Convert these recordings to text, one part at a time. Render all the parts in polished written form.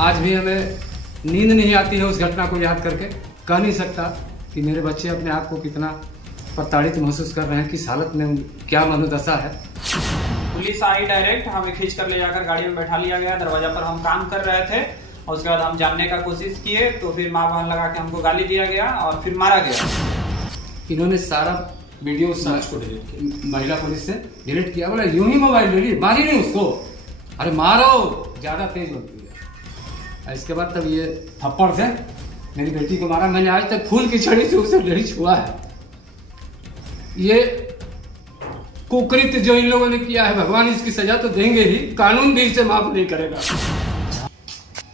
आज भी हमें नींद नहीं आती है उस घटना को याद करके। कह नहीं सकता कि मेरे बच्चे अपने आप को कितना प्रताड़ित महसूस कर रहे हैं, किस हालत में क्या मनोदशा है। पुलिस आई डायरेक्ट, हमें खींच कर ले जाकर गाड़ी में बैठा लिया गया। दरवाजा पर हम काम कर रहे थे और उसके बाद हम जानने का कोशिश किए तो फिर माँ बहन लगा के हमको गाली दिया गया और फिर मारा गया। इन्होंने सारा वीडियो महिला पुलिस से डिलीट किया। बोला यूं ही मोबाइल ले ली, मारी नहीं उसको, अरे मारो, ज्यादा तेज होती है। इसके बाद तब ये थप्पड़ से मेरी बेटी को मारा। मैंने आज तक फूल की छड़ी से उसे नहीं छुआ है। ये कुकृत्य जो इन लोगों ने किया है, भगवान इसकी सजा तो देंगे ही, कानून भी इसे माफ नहीं करेगा।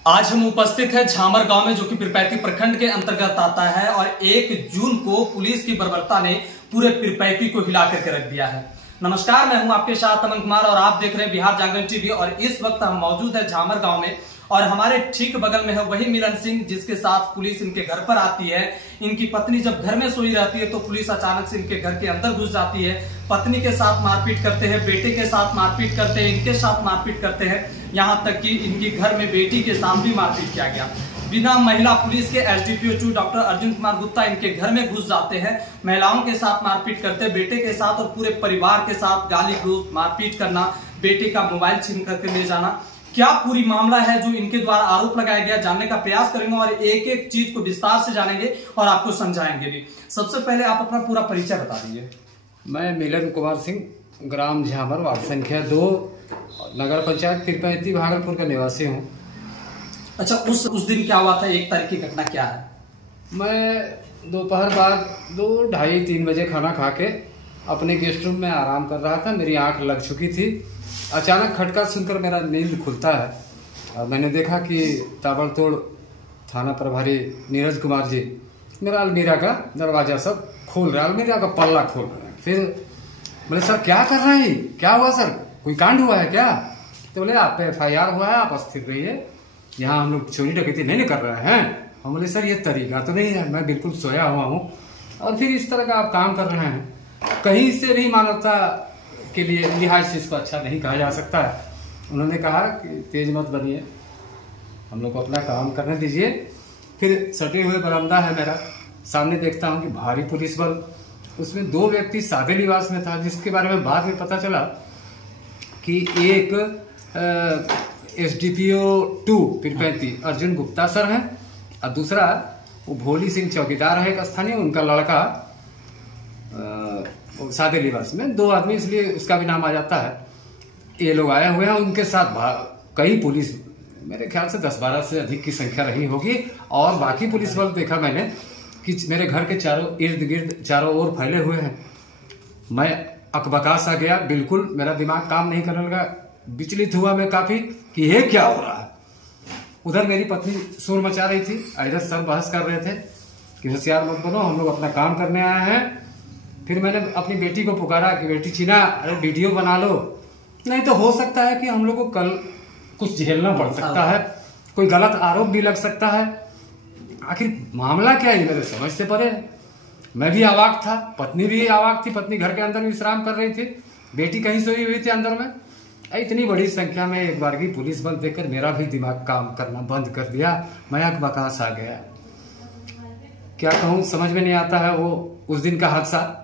आज हम उपस्थित है झामर गांव में, जो कि पीरपैंती प्रखंड के अंतर्गत आता है और 1 जून को पुलिस की बर्बरता ने पूरे पीरपैंती को हिला करके रख दिया है। नमस्कार, मैं हूं आपके साथ अमन कुमार और आप देख रहे हैं बिहार जागरण टीवी। और इस वक्त हम मौजूद है झामर गांव में और हमारे ठीक बगल में है वही मिलन सिंह, जिसके साथ पुलिस इनके घर पर आती है। इनकी पत्नी जब घर में सोई रहती है तो पुलिस अचानक से इनके घर के अंदर घुस जाती है। पत्नी के साथ मारपीट करते हैं, बेटे के साथ मारपीट करते हैं, इनके साथ मारपीट करते हैं, यहाँ तक कि इनके घर में बेटी के साथ भी मारपीट किया गया। बिना महिला पुलिस के एसडीपीओ 2 डॉक्टर अर्जुन कुमार गुप्ता इनके घर में घुस जाते हैं, महिलाओं के साथ मारपीट करते हैं, बेटे के साथ और पूरे परिवार के साथ गाली गलौज, मारपीट करना, बेटे का मोबाइल छीन करके ले जाना। क्या पूरी मामला है जो इनके द्वारा आरोप लगाया गया, जानने का प्रयास करेंगे और एक एक चीज को विस्तार से जानेंगे और आपको समझाएंगे भी। सबसे पहले आप अपना पूरा परिचय बता दीजिए। मैं मिलन कुमार सिंह, ग्राम झामर, वार्ड संख्या 2, नगर पंचायत पीरपैंती, भागलपुर का निवासी हूँ। अच्छा, उस दिन क्या हुआ था? 1 तारीख की घटना क्या है? मैं दोपहर बाद 2, 2:30, 3 बजे खाना खा के अपने गेस्ट रूम में आराम कर रहा था। मेरी आंख लग चुकी थी। अचानक खटका सुनकर मेरा नींद खुलता है और मैंने देखा कि ताबड़तोड़ थाना प्रभारी नीरज कुमार जी मेरा अलमीरा का दरवाजा सब खोल रहे हैं, अलमीरा का पल्ला खोल रहे हैं। फिर बोले सर क्या कर रहे हैं, क्या हुआ सर, कोई कांड हुआ है क्या? तो बोले आप पे FIR हुआ है, आप स्थिर रहिए, यहाँ हम लोग चोरी डकैती नहीं कर रहे हैं। हम बोले सर ये तरीका तो नहीं है, मैं बिल्कुल सोया हुआ हूँ और फिर इस तरह का आप काम कर रहे हैं, कहीं से भी मानवता के लिए लिहाज से इसको अच्छा नहीं कहा जा सकता है। उन्होंने कहा कि तेज मत बनिए, हम लोग को अपना काम करने दीजिए। फिर सटे हुए बरामदा है मेरा, सामने देखता हूँ कि भारी पुलिस बल, उसमें 2 व्यक्ति सादे लिबास में था, जिसके बारे में बाद में पता चला कि एक SDPO 2 पीरपैंती अर्जुन गुप्ता सर हैं और दूसरा वो भोली सिंह चौकीदार है, एक स्थानीय, उनका लड़का सादे लिबास में। 2 आदमी, इसलिए उसका भी नाम आ जाता है। ये लोग आए हुए हैं, उनके साथ कई पुलिस, मेरे ख्याल से 10-12 से अधिक की संख्या रही होगी। और बाकी पुलिस बल देखा मैंने कि मेरे घर के चारों इर्द गिर्द चारों ओर फैले हुए हैं। मैं अकबकास आ गया, बिल्कुल मेरा दिमाग काम नहीं करने लगा, विचलित हुआ मैं काफी कि ये क्या हो रहा है। उधर मेरी पत्नी शोर मचा रही थी, इधर सब बहस कर रहे थे कि होशियार मत बनो, हम लोग अपना काम करने आए हैं। फिर मैंने अपनी बेटी को पुकारा कि बेटी चीना, अरे वीडियो बना लो, नहीं तो हो सकता है कि हम लोग को कल कुछ झेलना पड़ सकता है, कोई गलत आरोप भी लग सकता है। आखिर मामला क्या है मेरे समझ से परे। मैं भी अवाक था, पत्नी भी अवाक थी, पत्नी घर के अंदर विश्राम कर रही थी, बेटी कहीं सोई हुई थी अंदर में। इतनी बड़ी संख्या में एक बार की पुलिस बल देखकर मेरा भी दिमाग काम करना बंद कर दिया, मैं अकबकास आ गया। क्या कहूँ, समझ में नहीं आता है वो उस दिन का हादसा।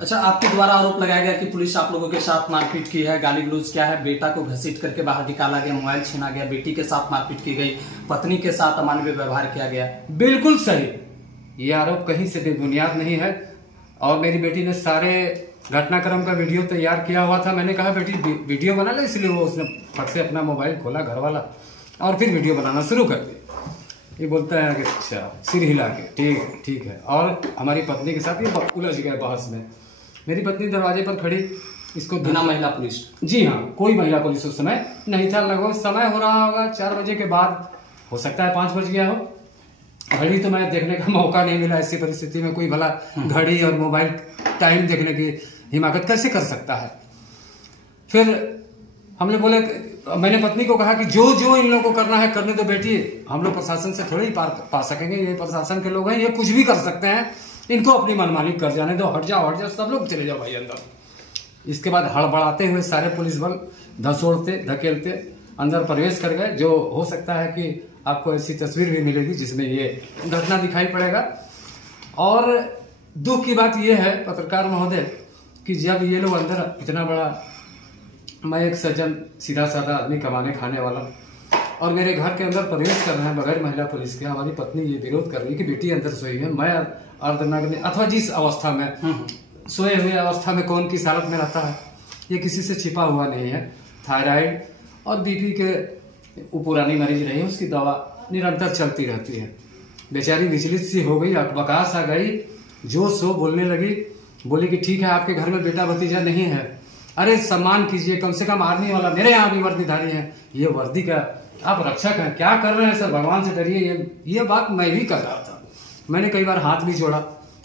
अच्छा, आपके द्वारा आरोप लगाया गया कि पुलिस आप लोगों के साथ मारपीट की है, गाली गलौज किया है, बेटा को घसीट करके बाहर निकाला गया, मोबाइल छीना गया, बेटी के साथ मारपीट की गई, पत्नी के साथ अमानवीय व्यवहार किया गया। बिल्कुल सही, ये आरोप कहीं से भी बुनियाद नहीं है। और मेरी बेटी ने सारे घटनाक्रम का वीडियो तैयार किया हुआ था। मैंने कहा बेटी वीडियो बना ले, इसलिए वो उसने फट से अपना मोबाइल खोला घर वाला और फिर वीडियो बनाना शुरू कर दी। ये बोलता है कि अच्छा, सिर हिला के ठीक है। और हमारी पत्नी के साथ ये उलझ गए बहस में। मेरी पत्नी दरवाजे पर खड़ी, इसको बिना महिला पुलिस, जी हाँ, कोई महिला पुलिस उस समय नहीं था। लगभग समय हो रहा होगा 4 बजे के बाद, हो सकता है 5 बज गया हो। घड़ी तो मैं देखने का मौका नहीं मिला। ऐसी परिस्थिति में कोई भला घड़ी और मोबाइल टाइम देखने की हिमाकत कैसे कर सकता है। फिर हमने बोले, मैंने पत्नी को कहा कि जो इन लोगों को करना है करने दो बेटी, हम लोग प्रशासन से थोड़ी पार पा सकेंगे, ये प्रशासन के लोग हैं, ये कुछ भी कर सकते हैं, इनको अपनी मनमानी कर जाने दो, हट जाओ, सब लोग चले जाओ भाई अंदर। इसके बाद हड़बड़ाते हुए सारे पुलिस बल धसोड़ते धकेलते अंदर प्रवेश कर गए। जो हो सकता है कि आपको ऐसी तस्वीर भी मिलेगी जिसमें ये घटना दिखाई पड़ेगा। और दुख की बात यह है पत्रकार महोदय कि जब ये लोग अंदर इतना बड़ा, मैं एक सज्जन सीधा साधा आदमी कमाने खाने वाला, और मेरे घर के अंदर प्रवेश कर रहे हैं बगैर महिला पुलिस के। हमारी पत्नी ये विरोध कर रही है कि बेटी अंदर सोई है, मैं अर्धनग्न अथवा जिस अवस्था में सोए हुए अवस्था में कौन किस हालत में रहता है ये किसी से छिपा हुआ नहीं है। थायराइड और बीपी के पुरानी मरीज रही है, उसकी दवा निरंतर चलती रहती है। बेचारी विचलित सी हो गई, अकबकास आ गई, जो सो बोलने लगी, बोली कि ठीक है आपके घर में बेटा भतीजा नहीं है, अरे सम्मान कीजिए, कम से कम आर्मी वाला मेरे यहाँ भी वर्दीधारी है, ये वर्दी का आप रक्षक हैं, क्या कर रहे हैं सर, भगवान से डरिए। ये बात मैं भी कर रहा था। मैंने कई बार हाथ भी जोड़ा,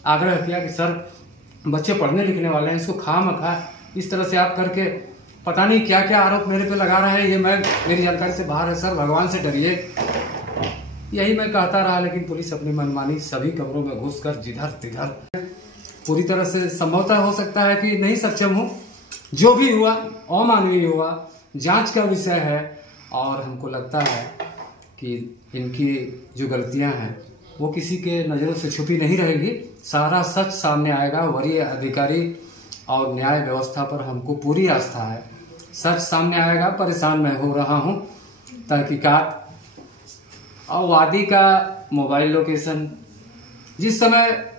आग्रह किया कि सर बच्चे पढ़ने लिखने वाले हैं, इसको खामखा इस तरह से आप करके पता नहीं क्या क्या आरोप मेरे पे लगा रहे हैं, ये मैं मेरी जानकारी से बाहर है सर, भगवान से डरिए। यही मैं कहता रहा, लेकिन पुलिस अपनी मनमानी सभी कमरों में घुसकर जिधर तिधर पूरी तरह से संभवतः हो सकता है कि नहीं सक्षम हूँ। जो भी हुआ अमानवीय हुआ, जांच का विषय है, और हमको लगता है कि इनकी जो गलतियां हैं वो किसी के नज़रों से छुपी नहीं रहेगी, सारा सच सामने आएगा। वरीय अधिकारी और न्याय व्यवस्था पर हमको पूरी आस्था है, सच सामने आएगा। परेशान मैं हो रहा हूँ तहकीकात और वादी का मोबाइल लोकेशन, जिस समय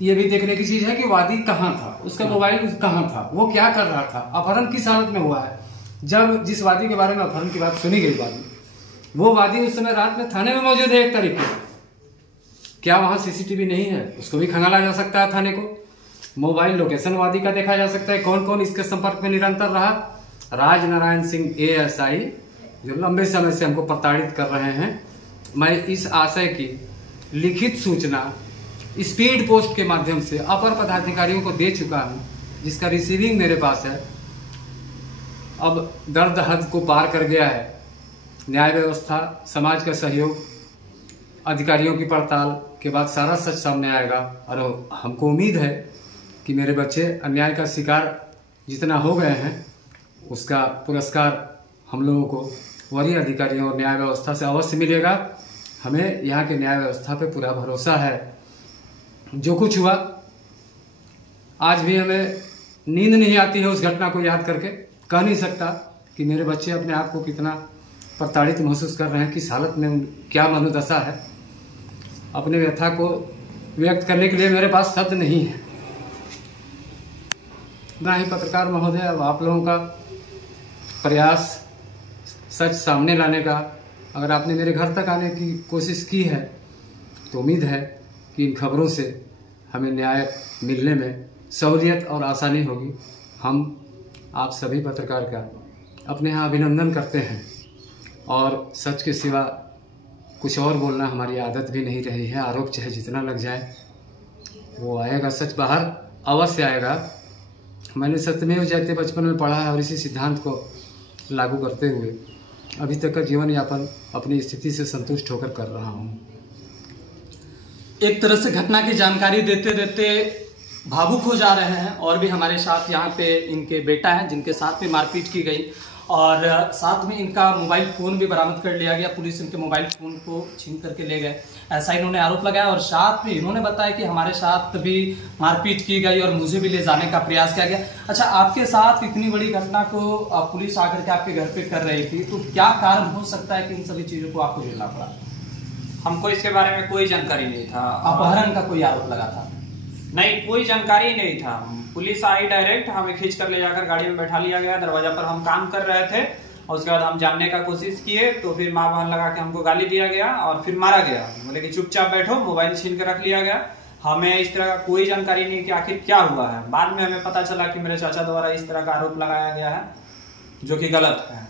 ये भी देखने की चीज है कि वादी कहाँ था, उसका मोबाइल कहाँ था, वो क्या कर रहा था, अपहरण किस हालत में हुआ है। जब जिस वादी के बारे में अपहरण की बात सुनी गई वादी, वो वादी उस समय रात में थाने में मौजूद है। एक तरीके क्या वहां सीसीटीवी नहीं है, उसको भी खंगाला जा सकता है थाने को। मोबाइल लोकेशन वादी का देखा जा सकता है, कौन कौन इसके संपर्क में निरंतर रहा। राज नारायण सिंह ASI जो लंबे समय से हमको प्रताड़ित कर रहे हैं। मैं इस आशय की लिखित सूचना स्पीड पोस्ट के माध्यम से अपर पदाधिकारियों को दे चुका हूं, जिसका रिसीविंग मेरे पास है। अब दर्द हद को पार कर गया है। न्याय व्यवस्था, समाज का सहयोग, अधिकारियों की पड़ताल के बाद सारा सच सामने आएगा। और हमको उम्मीद है कि मेरे बच्चे अन्याय का शिकार जितना हो गए हैं उसका पुरस्कार हम लोगों को वरीय अधिकारियों और न्याय व्यवस्था से अवश्य मिलेगा। हमें यहाँ के न्याय व्यवस्था पे पूरा भरोसा है। जो कुछ हुआ आज भी हमें नींद नहीं आती है उस घटना को याद करके। कह नहीं सकता कि मेरे बच्चे अपने आप को कितना प्रताड़ित महसूस कर रहे हैं, किस हालत में क्या मनोदशा है। अपने व्यथा को व्यक्त करने के लिए मेरे पास शब्द नहीं है। ना ही पत्रकार महोदय, अब आप लोगों का प्रयास सच सामने लाने का, अगर आपने मेरे घर तक आने की कोशिश की है तो उम्मीद है कि इन खबरों से हमें न्याय मिलने में सहूलियत और आसानी होगी। हम आप सभी पत्रकार का अपने यहाँ अभिनंदन करते हैं, और सच के सिवा कुछ और बोलना हमारी आदत भी नहीं रही है। आरोप चाहे जितना लग जाए वो आएगा, सच बाहर अवश्य आएगा। मैंने सत्यमेव जयते बचपन में पढ़ा है और इसी सिद्धांत को लागू करते हुए अभी तक का जीवन यापन अपनी स्थिति से संतुष्ट होकर कर रहा हूँ। एक तरह से घटना की जानकारी देते देते भावुक हो जा रहे हैं। और भी हमारे साथ यहाँ पे इनके बेटा हैं जिनके साथ में मारपीट की गई, और साथ में इनका मोबाइल फ़ोन भी बरामद कर लिया गया। पुलिस इनके मोबाइल फ़ोन को छीन करके ले गए, ऐसा इन्होंने आरोप लगाया। और साथ में इन्होंने बताया कि हमारे साथ भी मारपीट की गई और मुझे भी ले जाने का प्रयास किया गया। अच्छा, आपके साथ इतनी बड़ी घटना को पुलिस आकर के आपके घर पे कर रही थी, तो क्या कारण हो सकता है कि इन सभी चीज़ों को आपको झेलना पड़ा? हमको इसके बारे में कोई जानकारी नहीं था। अपहरण का कोई आरोप लगा था? नहीं, कोई जानकारी नहीं था। पुलिस आई डायरेक्ट, हमें खींच कर ले जाकर गाड़ी में बैठा लिया गया। दरवाजा पर हम काम कर रहे थे और उसके बाद हम जानने का कोशिश किए तो फिर माँ बहन लगा के हमको गाली दिया गया और फिर मारा गया। बोले कि चुपचाप बैठो, मोबाइल छीन कर रख लिया गया। हमें इस तरह का कोई जानकारी नहीं कि आखिर क्या हुआ है। बाद में हमें पता चला कि मेरे चाचा द्वारा इस तरह का आरोप लगाया गया है जो कि गलत है।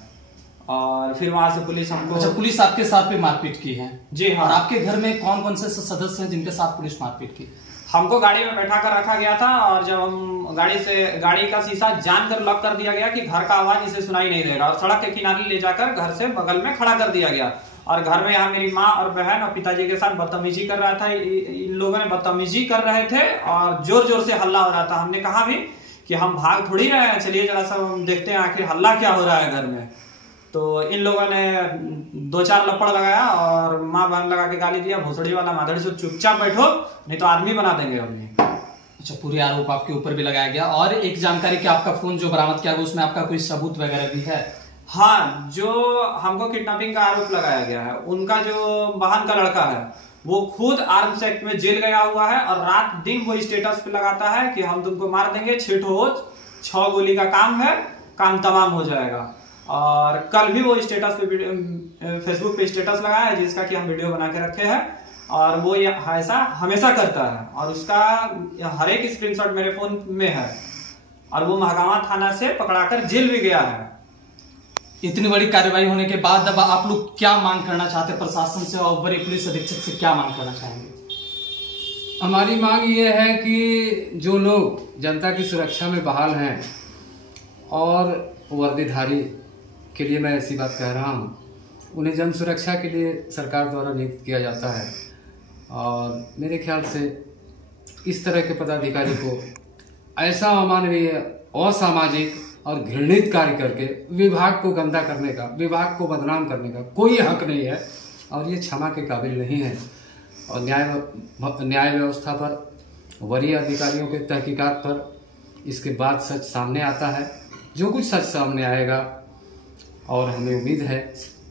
और फिर वहां से पुलिस हमको। अच्छा, पुलिस आपके साथ भी मारपीट की है? जी हाँ। और आपके घर में कौन कौन से सदस्य हैं जिनके साथ पुलिस मारपीट की? हमको गाड़ी में बैठा कर रखा गया था और जब हम गाड़ी का शीशा जानकर लॉक कर दिया गया कि घर का आवाज इसे सुनाई नहीं देगा, और सड़क के किनारे ले जाकर घर से बगल में खड़ा कर दिया गया। और घर में यहाँ मेरी माँ और बहन और पिताजी के साथ बदतमीजी कर रहा था। इन लोगों ने बदतमीजी कर रहे थे और जोर जोर से हल्ला हो रहा था। हमने कहा भी कि हम भाग थोड़ी रहे हैं, चलिए जरा सा हम देखते हैं आखिर हल्ला क्या हो रहा है घर में। तो इन लोगों ने 2-4 लपड़ लगाया और माँ बहन लगा के गाली दिया, भोसड़ी वाला माधड़ से चुपचाप बैठो नहीं तो आदमी बना देंगे हमने। अच्छा, पूरे आरोप आपके ऊपर भी लगाया गया। और एक जानकारी कि आपका फोन जो बरामद किया गया उसमें आपका कोई सबूत वगैरह भी है? हाँ, जो हमको किडनैपिंग का आरोप लगाया गया है, उनका जो बहन का लड़का है वो खुद आर्म्स एक्ट में जेल गया हुआ है और रात दिन वो स्टेटस पे लगाता है कि हम तुमको मार देंगे, 6 गोली का काम है, काम तमाम हो जाएगा। और कल भी वो स्टेटस पे फेसबुक पे स्टेटस लगाया है जिसका कि हम वीडियो बना के रखे हैं और वो ऐसा हमेशा करता है और उसका हर एक स्क्रीनशॉट मेरे फोन में है और वो महागामा थाना से पकड़ाकर जेल भी गया है। इतनी बड़ी कार्रवाई होने के बाद अब आप लोग क्या मांग करना चाहते हैं प्रशासन से और बड़े पुलिस अधीक्षक से, क्या मांग करना चाहेंगे? हमारी मांग ये है कि जो लोग जनता की सुरक्षा में बहाल हैं और वर्दीधारी के लिए मैं ऐसी बात कह रहा हूँ, उन्हें जन सुरक्षा के लिए सरकार द्वारा नियुक्त किया जाता है और मेरे ख्याल से इस तरह के पदाधिकारी को ऐसा अमानवीय, असामाजिक और घृणित कार्य करके विभाग को गंदा करने का, विभाग को बदनाम करने का कोई हक नहीं है और ये क्षमा के काबिल नहीं है। और न्याय व्यवस्था पर, वरीय अधिकारियों के तहकीकात पर इसके बाद सच सामने आता है। जो कुछ सच सामने आएगा और हमें उम्मीद है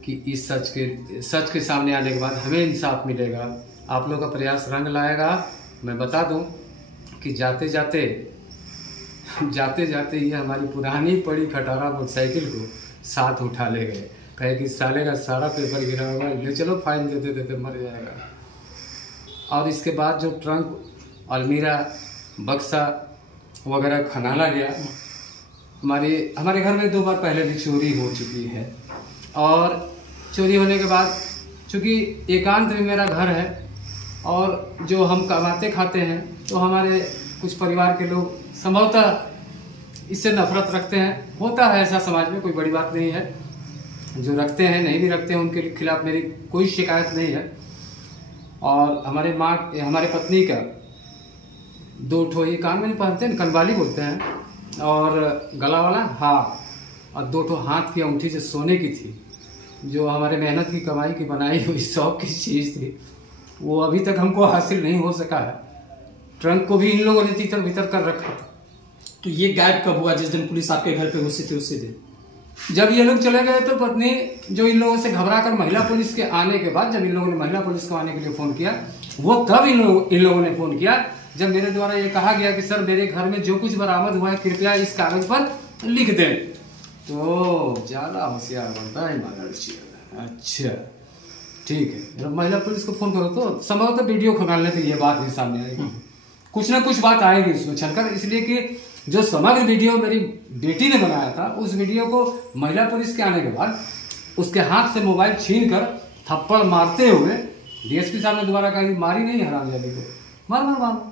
कि इस सच के सामने आने के बाद हमें इंसाफ मिलेगा, आप लोग का प्रयास रंग लाएगा। मैं बता दूं कि जाते जाते ये हमारी पुरानी पड़ी खटारा मोटरसाइकिल को साथ उठा ले गए, कहे कि साले का सारा पेपर गिरा होगा, ले चलो फाइन देते देते मर जाएगा। और इसके बाद जो ट्रंक, अलमीरा, बक्सा वगैरह खंगाला गया, हमारे घर में 2 बार पहले भी चोरी हो चुकी है और चोरी होने के बाद चूँकि एकांत में मेरा घर है और जो हम कमाते खाते हैं तो हमारे कुछ परिवार के लोग संभवतः इससे नफरत रखते हैं। होता है ऐसा समाज में, कोई बड़ी बात नहीं है। जो रखते हैं, नहीं भी रखते हैं, उनके खिलाफ मेरी कोई शिकायत नहीं है। और हमारे पत्नी का 2 ठो ये कान में पहनते हैं, कनवाली बोलते हैं, और गला वाला हार, और 2 ठो हाथ की अंगूठी जो सोने की थी, जो हमारे मेहनत की कमाई की बनाई हुई शौक की चीज़ थी, वो अभी तक हमको हासिल नहीं हो सका है। ट्रंक को भी इन लोगों ने तीतर भीतर कर रखा था। तो ये गायब कब हुआ? जिस दिन पुलिस आपके घर पे घुसी थी उसी दिन? जब ये लोग चले गए तो पत्नी जो इन लोगों से घबरा कर महिला पुलिस के आने के बाद, जब इन लोगों ने महिला पुलिस को आने के लिए फोन किया, वो तब इन लोगों ने फोन किया जब मेरे द्वारा ये कहा गया कि सर मेरे घर में जो कुछ बरामद हुआ है कृपया इस कागज पर लिख दें। तो ज्यादा होशियार बनता है मगर। अच्छा ठीक है, जब महिला पुलिस को फोन करो तो संभवतः वीडियो खंगालने पे ये बात भी सामने आएगी, कुछ ना कुछ बात आएगी उसमें छलकर। इसलिए कि जो समग्र वीडियो मेरी बेटी ने बनाया था, उस वीडियो को महिला पुलिस के आने के बाद उसके हाथ से मोबाइल छीन कर थप्पड़ मारते हुए डीएसपी साहब ने दोबारा कहा मारी नहीं हरामजादी को, मार।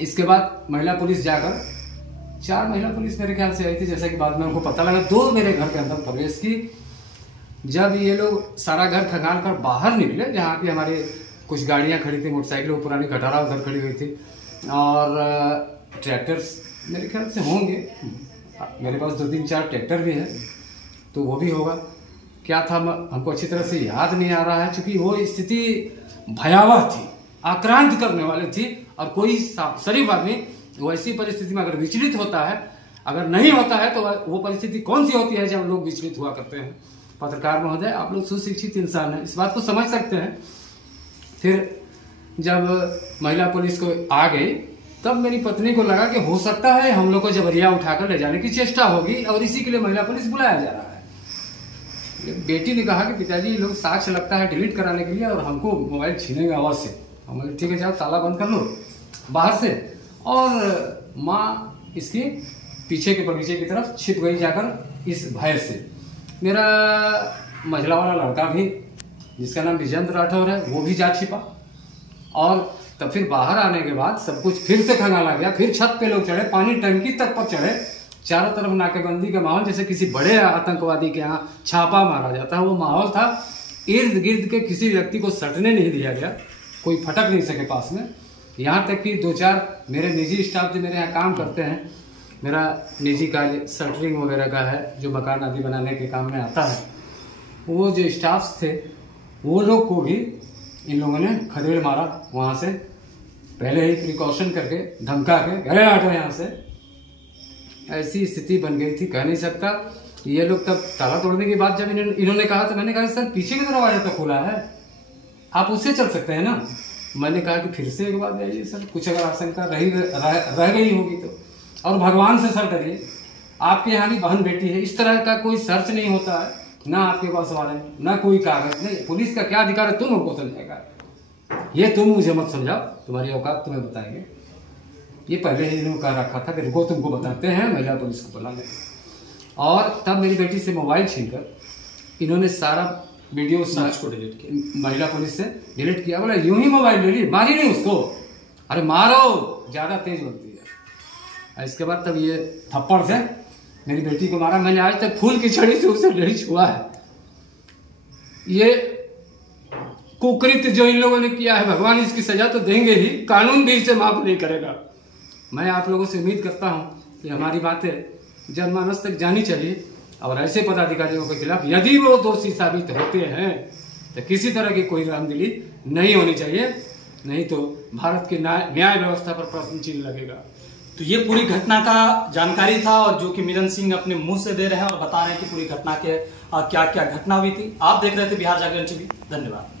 इसके बाद महिला पुलिस जाकर 4 महिला पुलिस मेरे ख्याल से आई थी, जैसा कि बाद में हमको पता लगा 2 मेरे घर के अंदर प्रवेश की। जब ये लोग सारा घर खंगाल कर बाहर निकले, जहाँ की हमारी कुछ गाड़ियाँ खड़ी थी, मोटरसाइकिल, पुरानी खटारा उधर खड़ी हुई थी और ट्रैक्टर्स मेरे ख्याल से होंगे, मेरे पास 2-3-4 ट्रैक्टर भी है, तो वो भी होगा। क्या था हमको अच्छी तरह से याद नहीं आ रहा है, क्योंकि वो स्थिति भयावह थी, आक्रांत करने वाली थी। और कोई शरीफ आदमी वैसी परिस्थिति में अगर विचलित होता है, अगर नहीं होता है, तो वो परिस्थिति कौन सी होती है जब लोग विचलित हुआ करते हैं। पत्रकार महोदय, आप लोग सुशिक्षित इंसान हैं, इस बात को समझ सकते हैं। फिर जब महिला पुलिस को आ गई, तब मेरी पत्नी को लगा कि हो सकता है हम लोग को जबरिया उठाकर ले जाने की चेष्टा होगी और इसी के लिए महिला पुलिस बुलाया जा रहा है। बेटी ने कहा कि पिताजी लोग साक्ष्य लगता है डिलीट कराने के लिए और हमको मोबाइल छीनेगा आवाज से। हम बोले ठीक है, जाओ ताला बंद कर लो बाहर से। और माँ इसके पीछे के बगीचे की तरफ छिप गई जाकर इस भय से। मेरा मझला वाला लड़का भी, जिसका नाम विजेंद्र राठौर है, वो भी जा छिपा। और तब फिर बाहर आने के बाद सब कुछ फिर से खंगाला गया। फिर छत पे लोग चढ़े, पानी टंकी तक पर चढ़े, चारों तरफ नाकेबंदी का माहौल, जैसे किसी बड़े आतंकवादी के यहाँ छापा मारा जाता है वो माहौल था। इर्द गिर्द के किसी व्यक्ति को सटने नहीं दिया गया, कोई फटक नहीं सके पास में। यहाँ तक कि 2-4 मेरे निजी स्टाफ जो मेरे यहाँ काम करते हैं, मेरा निजी कार्य शटरिंग वगैरह का है, जो मकान आदि बनाने के काम में आता है। वो जो स्टाफ्स थे वो लोग को भी इन लोगों ने खदेड़ मारा वहाँ से, पहले ही प्रिकॉशन करके धमका के घरे हटो यहाँ से। ऐसी स्थिति बन गई थी, कह नहीं सकता। ये लोग तब ताला तोड़ने के बाद जब इन्होंने कहा तो मैंने कहा सर पीछे की दरवाजा तो खुला है, आप उससे चल सकते हैं ना। मैंने कहा कि फिर से एक बार जाइए सर, कुछ अगर आशंका रह गई होगी तो, और भगवान से सर डरिए, आपके यहाँ की बहन बेटी है। इस तरह का कोई सर्च नहीं होता है, ना आपके पास वारंट, ना कोई कागज। नहीं, पुलिस का क्या अधिकार है तुम हमको समझेगा, ये तुम मुझे मत समझाओ, तुम्हारी औकात तुम्हें बताएंगे। ये पहले ही इन्होंने कह रखा था कि रुको तुमको बताते हैं, महिला पुलिस को बुला लें। और तब मेरी बेटी से मोबाइल छीनकर इन्होंने सारा वीडियो को डिलीट किया, महिला पुलिस से डिलीट किया। बोला यूं ही मोबाइल ले ली, मारी नहीं उसको, अरे मारो, ज्यादा तेज बनती है। इसके बाद तब ये थप्पड़ से मेरी बेटी को मारा। मैंने आज तक फूल की छड़ी से उसे नहीं छुआ है। ये कुकृत्य जो इन लोगों ने किया है, भगवान इसकी सजा तो देंगे ही, कानून भी इसे माफ नहीं करेगा। मैं आप लोगों से उम्मीद करता हूं कि हमारी बातें जनमानस तक जानी चाहिए, और ऐसे पदाधिकारियों के खिलाफ यदि वो दोषी साबित होते हैं तो किसी तरह की कोई रहमदिली नहीं होनी चाहिए, नहीं तो भारत के न्याय व्यवस्था पर प्रश्न चिन्ह लगेगा। तो ये पूरी घटना का जानकारी था, और जो कि मिलन सिंह अपने मुंह से दे रहे हैं और बता रहे हैं कि पूरी घटना के क्या क्या घटना हुई थी। आप देख रहे थे बिहार जागरण टीवी। धन्यवाद।